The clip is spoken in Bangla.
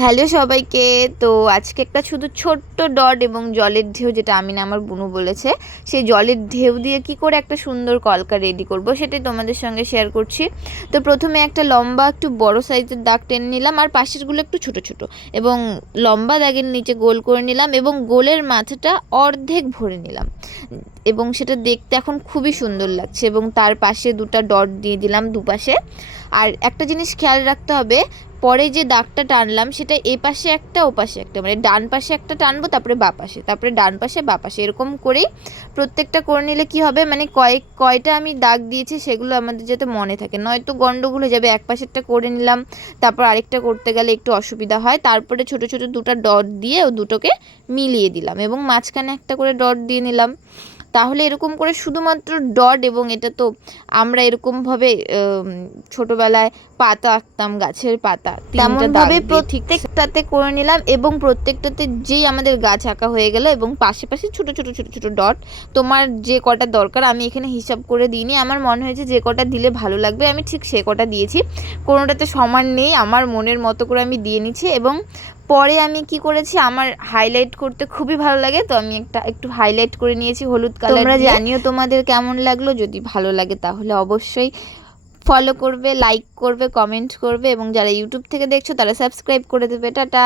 হ্যালো সবাইকে। তো আজকে একটা শুধু ছোট্ট ডট এবং জলের ঢেউ, যেটা আমি না আমার বুনু বলেছে, সেই জলের ঢেউ দিয়ে কি করে একটা সুন্দর কলকা রেডি করব সেটাই তোমাদের সঙ্গে শেয়ার করছি। তো প্রথমে একটা লম্বা একটু বড় সাইজের দাগ টেনে নিলাম, আর পাশেরগুলো একটু ছোট ছোট, এবং লম্বা দাগের নিচে গোল করে নিলাম এবং গোলের মাথাটা অর্ধেক ভরে নিলাম, এবং সেটা দেখতে এখন খুবই সুন্দর লাগছে। এবং তার পাশে দুটো ডট দিয়ে দিলাম দুপাশে। আর একটা জিনিস খেয়াল রাখতে হবে, পরে যে দাগটা টানলাম সেটা এ পাশে একটা ও পাশে একটা, মানে ডান পাশে একটা টানবো, তারপরে বা পাশে, তারপরে ডান পাশে বা পাশে, এরকম করেই প্রত্যেকটা করে নিলে কি হবে, মানে কয়টা আমি দাগ দিয়েছি সেগুলো আমাদের যাতে মনে থাকে, নয়তো গন্ডগোল হয়ে যাবে। এক পাশেরটা করে নিলাম, তারপর আরেকটা করতে গেলে একটু অসুবিধা হয়। তারপরে ছোট ছোট দুটো ডট দিয়ে ও দুটোকে মিলিয়ে দিলাম এবং মাঝখানে একটা করে ডট দিয়ে নিলাম। তাহলে এরকম করে শুধুমাত্র ডট, এবং এটা তো আমরা এরকমভাবে ছোটোবেলায় পাতা আঁকতাম, গাছের পাতা, তেমনভাবে প্রত্যেকটাতে করে নিলাম। এবং প্রত্যেকটাতে যেই আমাদের গাছ আঁকা হয়ে গেল, এবং পাশে পাশে ছোটো ছোটো ছোটো ছোটো ডট, তোমার যে কটা দরকার, আমি এখানে হিসাব করে দিইনি, আমার মনে হয়েছে যে কটা দিলে ভালো লাগবে আমি ঠিক সে কটা দিয়েছি, কোনোটাতে সমান নেই, আমার মনের মতো করে আমি দিয়ে নিচ্ছি। এবং পরে আমি কি করেছি, আমার হাইলাইট করতে খুবই ভালো লাগে, তো আমি একটু হাইলাইট করে নিয়েছি হলুদ কালার। তোমরা জানিও তোমাদের কেমন লাগলো, যদি ভালো লাগে তাহলে অবশ্যই ফলো করবে, লাইক করবে, কমেন্ট করবে, এবং যারা ইউটিউব থেকে দেখছো তারা সাবস্ক্রাইব করে দেবে। টাটা।